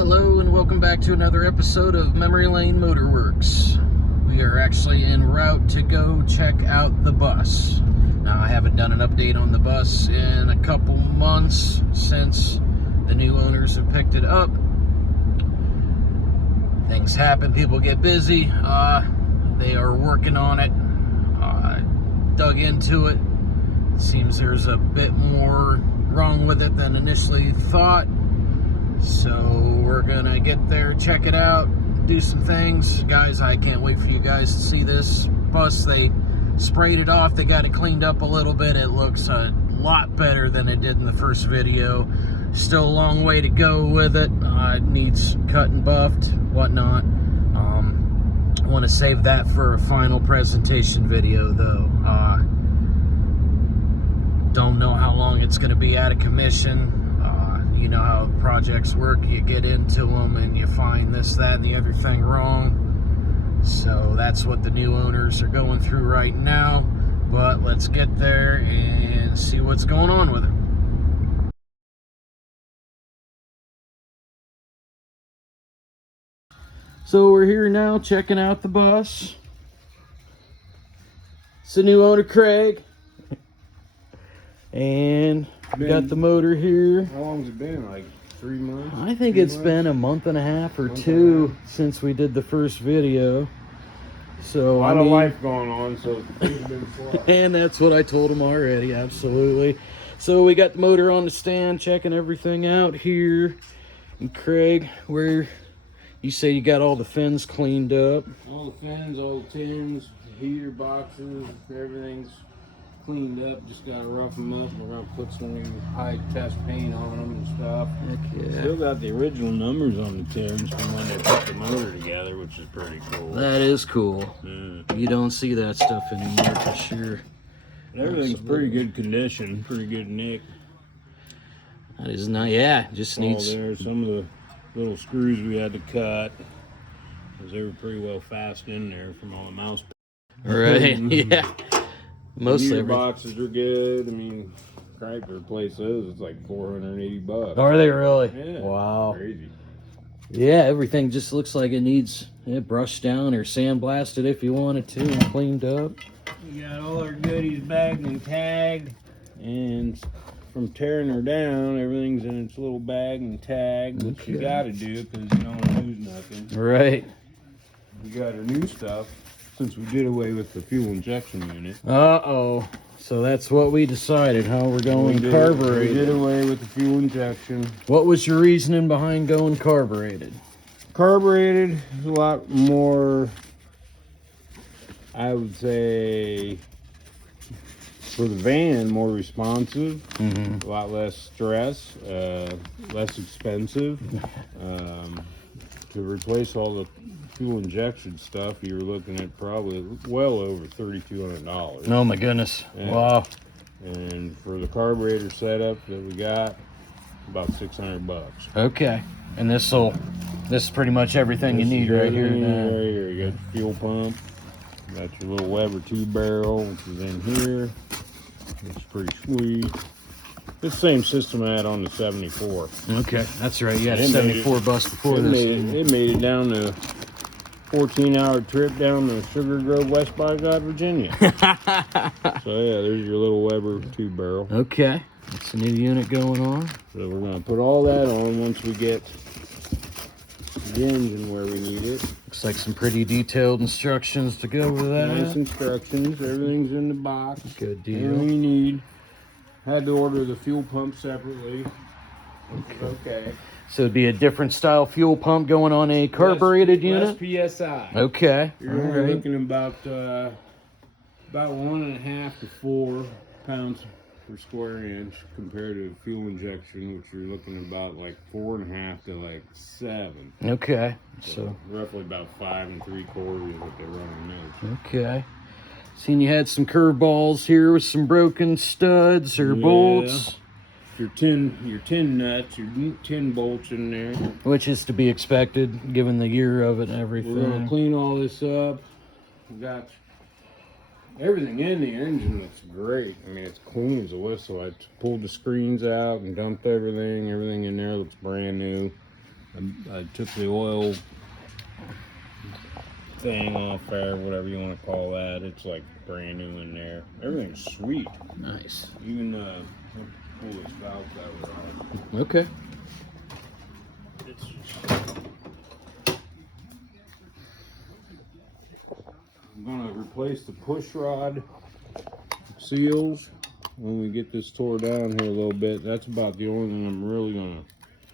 Hello and welcome back to another episode of Memory Lane Motorworks. We are actually en route to go check out the bus. Now, I haven't done an update on the bus in a couple months since the new owners have picked it up. Things happen, people get busy. They are working on it. Dug into it. Seems there's a bit more wrong with it than initially thought. So we're gonna get there, check it out, do some things. Guys, I can't wait for you guys to see this bus. They sprayed it off, they got it cleaned up a little bit. It looks a lot better than it did in the first video. Still a long way to go with it. It needs cut and buffed, whatnot. I want to save that for a final presentation video though. Don't know how long it's going to be out of commission. You know how projects work. You get into them and you find this, that, and the other thing wrong. So that's what the new owners are going through right now. But let's get there and see what's going on with it. So we're here now checking out the bus. It's the new owner, Craig. And we got the motor here. How long's it been? Like 3 months? I think it's been a month and a half or two since we did the first video. So a lot of life going on, so things have been flying. And that's what I told him already, absolutely. So we got the motor on the stand, checking everything out here. And Craig, where you say you got all the fins cleaned up? All the fins, all the tins, the heater boxes, everything's cleaned up. Just gotta rough them up. We're gonna put some new high test paint on them and stuff. Heck yeah. Still got the original numbers on the tins from when they put the motor together, which is pretty cool. That is cool. Yeah. You don't see that stuff anymore for sure. Everything's pretty good condition, pretty good nick. That is not, yeah, just All needs. there. Some of the little screws we had to cut because they were pretty well fast in there from all the mouse. Right, yeah. Mostly Gear boxes are good. I mean, right, to replace those, it's like $480. Are they really? Yeah. Wow. Crazy. Yeah, everything just looks like it needs brushed down or sandblasted if you wanted to and cleaned up. We got all our goodies bagged and tagged, and from tearing her down, everything's in its little bag and tagged, which you got to do because you don't want to lose nothing. Right. We got our new stuff since we did away with the fuel injection unit. Uh-oh. So that's what we decided, how we're going carbureted. We did away with the fuel injection. What was your reasoning behind going carbureted? Carbureted is a lot more, I would say, for the van, more responsive, a lot less stress, less expensive. To replace all the fuel injection stuff, you were looking at probably well over $3,200. Oh my goodness. Yeah. Wow. And for the carburetor setup that we got, about $600. Okay. And this is pretty much everything you need right here. Right here. You got your fuel pump. Got your little Weber 2-barrel, which is in here. It's pretty sweet. It's the same system I had on the 74. Okay, that's right. You had a 74 bus before this. It made it down to 14-hour trip down to Sugar Grove, West by God, Virginia. So yeah, there's your little Weber 2-barrel. Okay, that's a new unit going on. So we're gonna put all that on once we get the engine where we need it. Looks like some pretty detailed instructions to go with that. Nice instructions. Everything's in the box. Good deal. Everything you need. Had to order the fuel pump separately. Okay. So it'd be a different style fuel pump going on a carbureted unit? Less PSI. Okay. You're only looking about 1.5 to 4 pounds per square inch compared to fuel injection, which you're looking about like 4.5 to like 7. Okay. So roughly about 5 3/4 is what they run on those. Okay. Seen you had some curveballs here with some broken studs or bolts. Your tin nuts, your tin bolts in there. Which is to be expected given the year of it and everything. We're gonna clean all this up. We got everything in the engine looks great. I mean, it's clean as a whistle. I pulled the screens out and dumped everything. Everything in there looks brand new. I took the oil thing off there, whatever you want to call that. It's like brand new in there. Everything's sweet. Nice. Even pull this valve cover off. Okay. It's just, I'm gonna replace the push rod seals when we get this tore down here a little bit. That's about the only thing I'm really gonna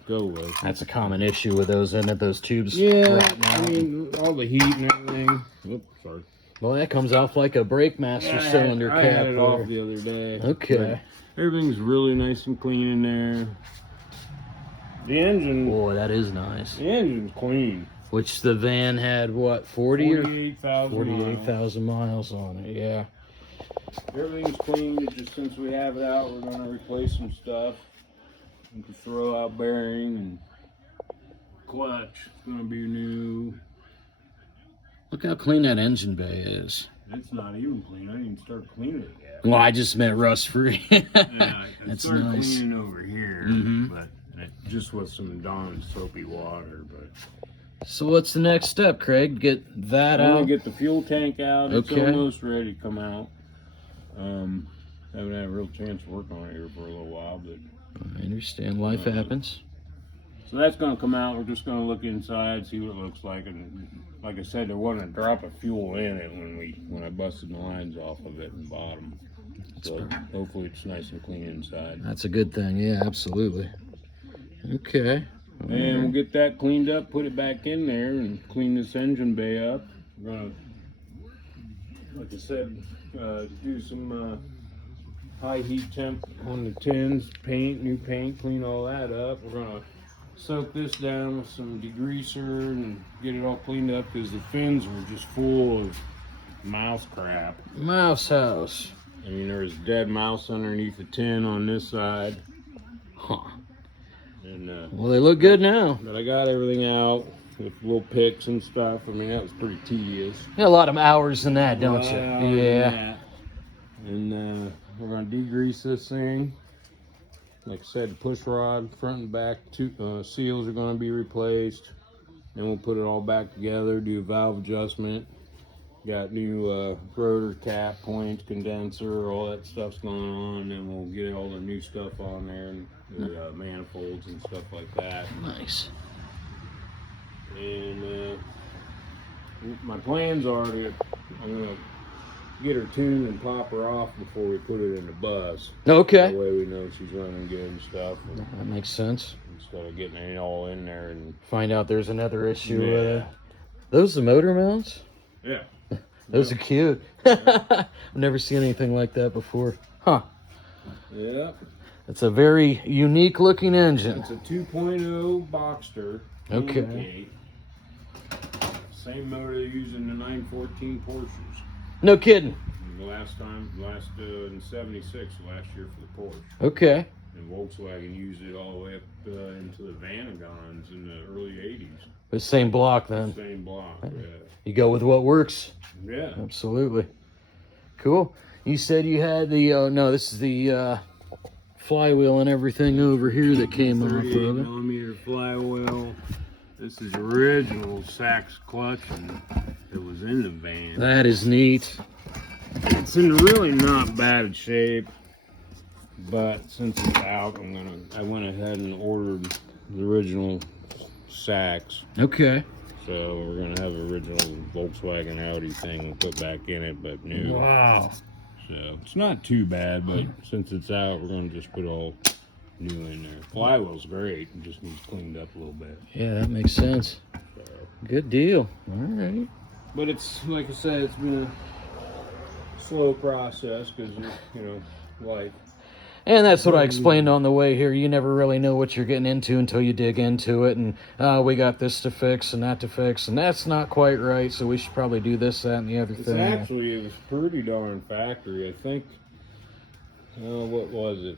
go with. That's a common issue with those those tubes. Yeah, right now. I mean all the heat and everything. Oops, sorry. Well, that comes off like a brake master cylinder cap. I had it there. off the other day. Okay. But everything's really nice and clean in there. The engine. Boy, that is nice. The engine's clean. Which the van had, what, 48,000 48,000 miles on it, yeah. Everything's clean. Just since we have it out, we're going to replace some stuff. We can throw out bearing and clutch. It's going to be new. Look how clean that engine bay is. It's not even clean. I didn't even start cleaning it yet. Well, I just meant rust-free. Yeah, I That's started nice. cleaning over here, but just with some Dawn soapy water. But So what's the next step, Craig? Get that I'm out? gonna get the fuel tank out. It's Okay. almost ready to come out. Haven't had a real chance to work on it here for a little while, but I understand. Life happens. so that's gonna come out. We're just gonna look inside, see what it looks like, and like I said, there wasn't a drop of fuel in it when I busted the lines off of it and bottom. So hopefully it's nice and clean inside. That's a good thing. Yeah, absolutely. Okay. And we'll get that cleaned up, put it back in there, and clean this engine bay up. We're gonna, like I said, do some high heat temp on the tins, new paint, clean all that up. We're gonna soak this down with some degreaser and get it all cleaned up because the fins were just full of mouse crap. Mouse house. I mean, there was dead mouse underneath the tin on this side. Huh. And Well, they look good now. but I got everything out with little picks and stuff. I mean, that was pretty tedious. You got a lot of hours in that, don't you? Wow, Yeah. And we're gonna degrease this thing. Like I said, push rod, front and back, two seals are gonna be replaced. Then we'll put it all back together, do a valve adjustment. Got new rotor cap points, condenser, all that stuff's going on. And we'll get all the new stuff on there, and the manifolds and stuff like that. Nice. And my plans are to, I'm gonna get her tuned and pop her off before we put it in the bus. Okay. That way we know she's running good and stuff. And That makes sense. instead of getting it all in there and Find out there's another issue with Yeah. it. Those the motor mounts? yeah. Those are cute. I've never seen anything like that before. Huh. Yeah. It's a very unique looking engine. It's a 2.0 Boxster. Okay. pancake. Same motor they use in the 914 Porsches. No kidding. The last in '76, last year for the Porsche. Okay. And Volkswagen used it all the way up into the Vanagons in the early '80s. The same block then. Same block. Yeah. You go with what works. Yeah. Absolutely. Cool. You said you had the, no, this is the flywheel and everything over here that came off 38 of it. millimeter flywheel. This is original Sachs clutch, and it was in the van. That is neat. It's in really not bad shape, but since it's out, I went ahead and ordered the original Sachs. Okay. So we're gonna have the original Volkswagen Audi thing put back in it, but new. Wow. So it's not too bad, but since it's out, we're gonna just put all new in there. Flywheel's great, it just needs cleaned up a little bit. Yeah, that makes sense. So. Good deal. All right. But it's, like I said, it's been a slow process because, life. And that's what I explained on the way here. You never really know what you're getting into until you dig into it. And we got this to fix and that to fix, and that's not quite right. So we should probably do this, that, and the other thing. Actually, it was pretty darn factory. I think, what was it?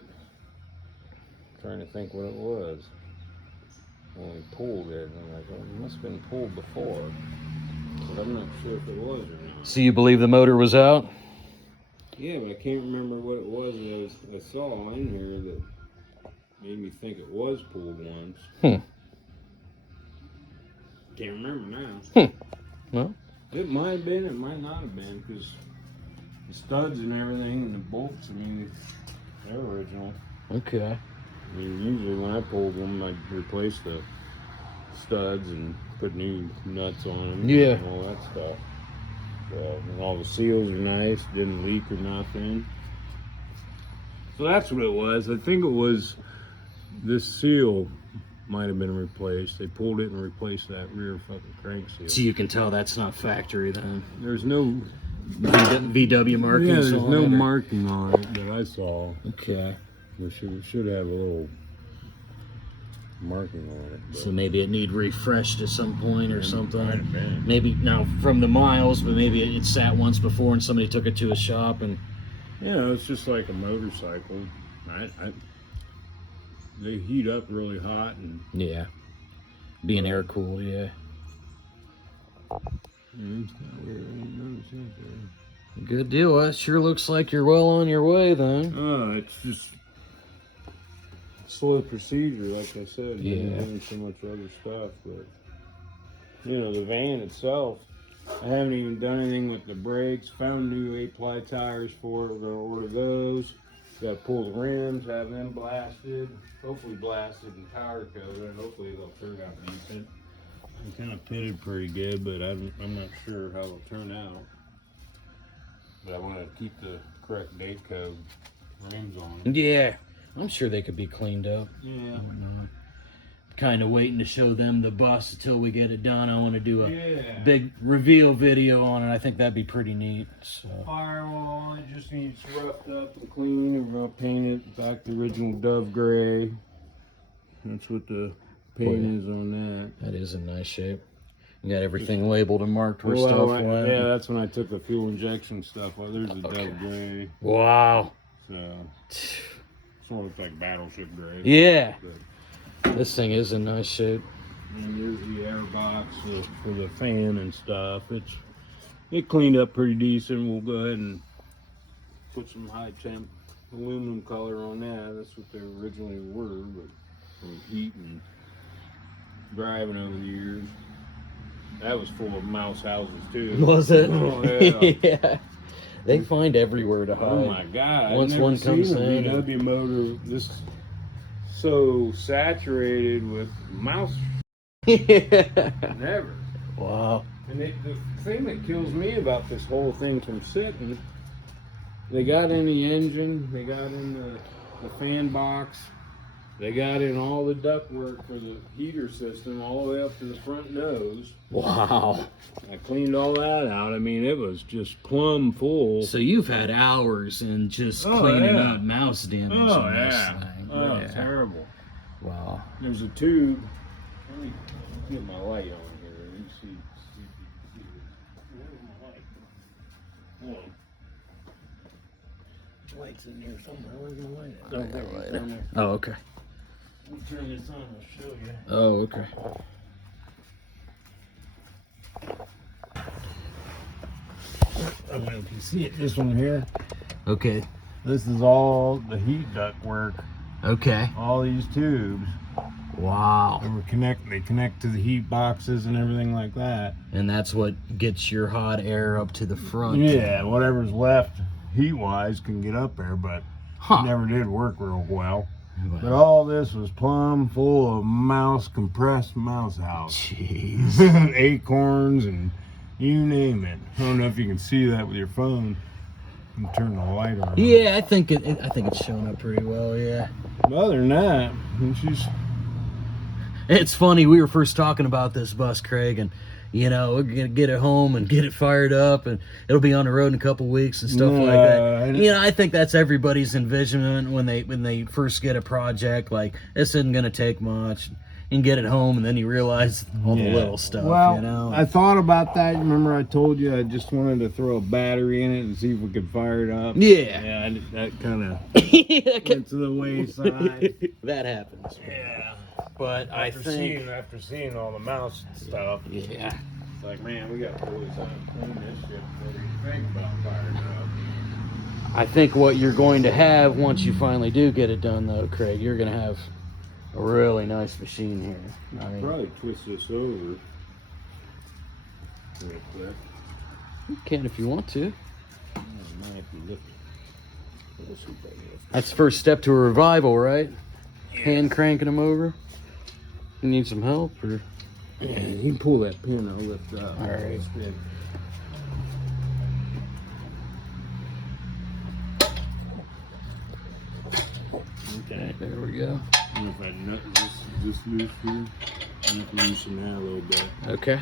I'm trying to think what it was. When we pulled it, and I'm like, well, it must have been pulled before. But I'm not sure if it was or not. So you believe the motor was out? Yeah, but I can't remember what it was that I saw in here that made me think it was pulled once. can't remember now. Well, It might have been, it might not have been, because the studs and everything and the bolts, I mean, they're original. okay. I mean, usually when I pulled them, I'd replace the studs and put new nuts on them. Yeah. And all that stuff. So, and all the seals are nice, didn't leak or nothing. So that's what it was. I think it was this seal might have been replaced. They pulled it and replaced that rear fucking crank seal. So you can tell that's not factory then. There's no VW markings. yeah, there's on no it, or- marking on it that I saw. Okay. We should have a little marking on it. So maybe it need refreshed at some point or Might something. have been. Maybe now from the miles, but maybe it sat once before and somebody took it to a shop and. You know, it's just like a motorcycle. They heat up really hot and Yeah. Being air cooled, yeah. Good deal. Well, it sure looks like you're well on your way then. It's just slow procedure, like I said. Yeah. Doing so much other stuff, but you know, the van itself, I haven't even done anything with the brakes. Found new 8-ply tires for it. We're gonna order those. Got to pull the rims, have them blasted. Hopefully blasted and powder coated. Hopefully they'll turn out decent. I'm kind of pitted pretty good, but I'm not sure how it'll turn out. But I want to keep the correct date code rims on them. Yeah. I'm sure they could be cleaned up. Yeah. Kind of waiting to show them the bus until we get it done. I want to do a Yeah. big reveal video on it. I think that'd be pretty neat. So. Firewall, it just needs roughed up and clean. We're gonna paint it back to original Dove gray. That's what the paint is on that. That is in nice shape. You got everything labeled and marked where stuff went. Yeah, that's when I took the fuel injection stuff. Well, there's the Dove gray. Wow. So sort of like battleship gray. Yeah. But, This thing is in nice shape. and here's the air box for the fan and stuff. It cleaned up pretty decent. We'll go ahead and put some high temp aluminum color on that. That's what they originally were, but from heat and driving over the years. That was full of mouse houses too. Was it? Oh, yeah. Yeah. They find everywhere to hide. Oh my God! Once I've never one comes seen a in. VW motor this so saturated with mouse. Yeah. Never. Wow. And the thing that kills me about this whole thing from sitting, they got in the engine, they got in the fan box, they got in all the ductwork for the heater system all the way up to the front nose. Wow. I cleaned all that out. I mean, it was just plumb full. So you've had hours in just Oh, cleaning yeah. up mouse damage Oh, on this yeah. thing. Oh, Yeah. terrible. Wow. There's a tube. Let me get my light on here. Let me see. Where's my light? Oh. Light's in here somewhere. Where's my light at? Oh, there it is, down there. Oh, okay. Let me turn this on. I'll show you. Oh, okay. I don't know if you see it. This one here. Okay. This is all the heat duct work. Okay. All these tubes. Wow. They connect to the heat boxes and everything like that. And that's what gets your hot air up to the front. Yeah, whatever's left heat-wise can get up there, but Huh. it never did work real well. Wow. But all this was plumb full of compressed mouse house. Jeez. Acorns and you name it. I don't know if you can see that with your phone. You can turn the light on. Yeah, I think it's showing up pretty well. Yeah. But other than that, It's funny. We were first talking about this bus, Craig, and you know we're gonna get it home and get it fired up, and it'll be on the road in a couple weeks and stuff like that. You know, I think that's everybody's envisionment when they first get a project. Like, this isn't gonna take much. You can get it home, and then you realize all the little stuff. Well, you know. I thought about that. Remember, I told you I just wanted to throw a battery in it and see if we could fire it up. Yeah. Yeah, that kind of That went to the wayside. happens. Yeah. But I think. After seeing all the mouse stuff, Yeah. it's like, man, we got to pull this out and clean this shit before we think about firing it up. I think what you're going to have once you finally do get it done, though, Craig, you're going to have a really nice machine here. I mean, Probably twist this over. real quick. You can if you want to. I might be lifting. We'll see if I can lift. That's the first step to a revival, right? Yeah. Hand cranking them over. You need some help, or? Yeah, you can pull that pin. I'll lift up. All right. Okay, there we go. And if I nut this loose here, I have to loosen that a little bit. Okay.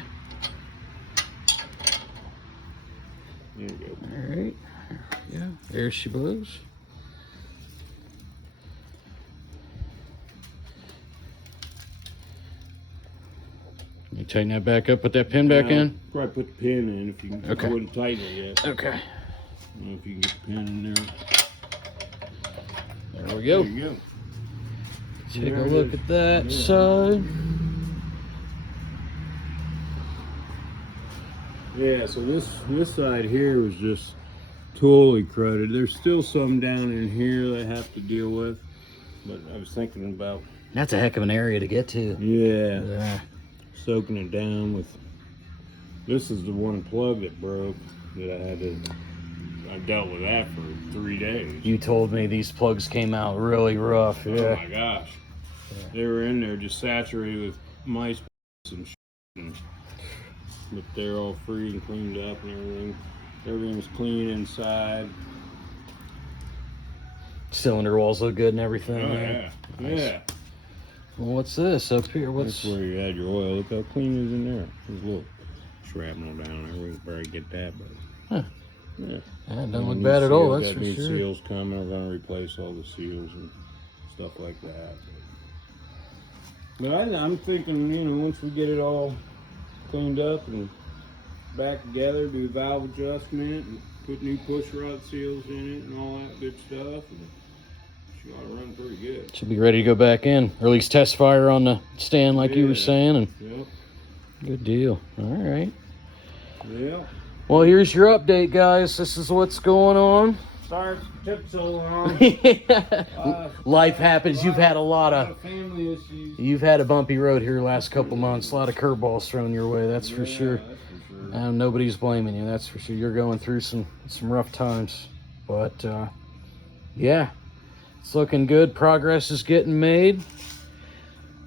There you go. All right. Yeah, there she blows. You tighten that back up, put that pin back in? Probably put the pin in if you can. Okay. I wouldn't tighten it yet. Okay. I don't know if you can get the pin in there. There we go. There you go. Take a look at that side. Yeah, so this side here was just totally crowded. There's still some down in here that I have to deal with, but I was thinking about. That's a heck of an area to get to. Yeah. Soaking it down with. This is the one plug that broke that I had to. I dealt with that for 3 days. You told me these plugs came out really rough. Yeah. Oh my gosh. Yeah. They were in there just saturated with mice and shit. But they're all free and cleaned up and everything. Everything's clean inside. Cylinder walls look good and everything. Oh yeah. Nice. Yeah. Well, what's this up here? That's where you had your oil. Look how clean it is in there. There's a little shrapnel down there. We can probably get that, but huh. Yeah. That doesn't look bad at all, that's for sure. Seals coming. We're gonna replace all the seals and stuff like that. But I'm thinking, once we get it all cleaned up and back together, do valve adjustment and put new push rod seals in it and all that good stuff, and she ought to run pretty good. Should be ready to go back in, or at least test fire on the stand like you were saying. And yep. Good deal. All right. Yeah. Well, here's your update, guys. This is what's going on. Sorry it took so long. Life happens. You've had a lot of family issues. You've had a bumpy road here the last couple months. A lot of curveballs thrown your way. That's for sure. That's for sure. Nobody's blaming you. That's for sure. You're going through some rough times, but yeah, it's looking good. Progress is getting made.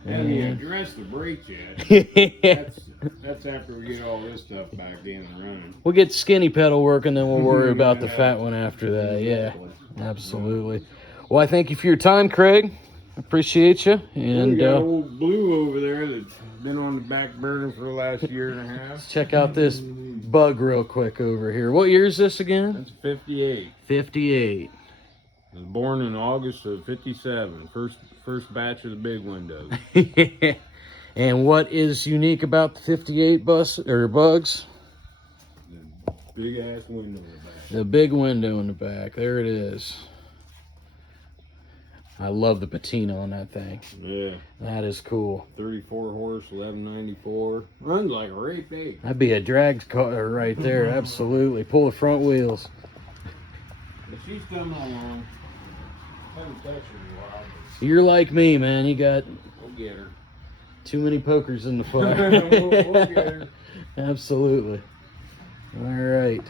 Haven't even addressed the brakes yet. That's after we get all this stuff back in and running. We'll get skinny pedal working, then we'll worry about the fat one after that. Yeah, absolutely. Well, I thank you for your time, Craig. Appreciate you. And we got old Blue over there that's been on the back burner for the last year and a half. Check out this bug real quick over here. What year is this again? That's 58. 58. I was born in August of 57. First batch of the big windows. And what is unique about the 58 bugs? The big ass window in the back. The big window in the back. There it is. I love the patina on that thing. Yeah. That is cool. 34 horse, 1194. Runs like a rape eight. That'd be a drag car right there. Absolutely. Pull the front wheels. But she's coming along. Haven't touched her in a while. You're like me, man. You got We'll get her. too many pokers in the fire. we'll get her. Absolutely. All right.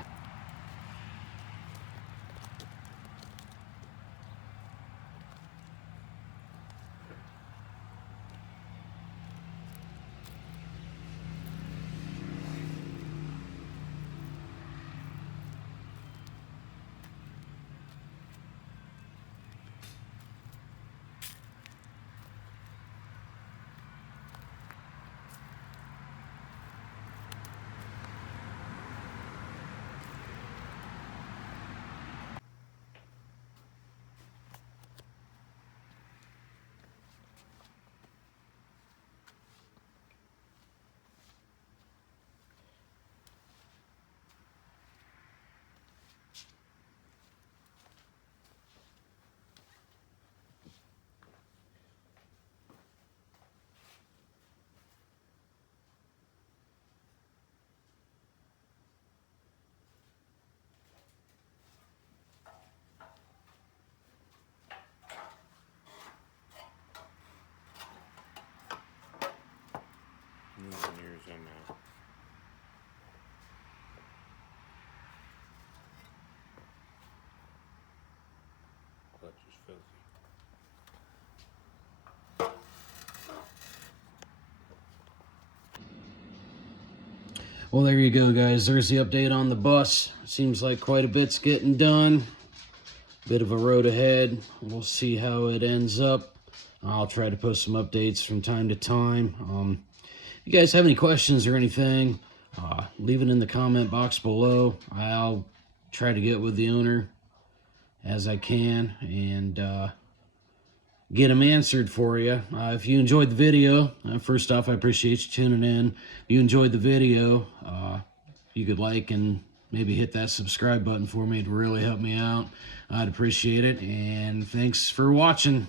Well, there you go, guys. There's the update on the bus. Seems like quite a bit's getting done. Bit of a road ahead. We'll see how it ends up. I'll try to post some updates from time to time. If you guys have any questions or anything, leave it in the comment box below. I'll try to get with the owner as I can and get them answered for you. If you enjoyed the video, first off, I appreciate you tuning in. If you enjoyed the video, you could like and maybe hit that subscribe button for me. It'd really help me out. I'd appreciate it. And thanks for watching.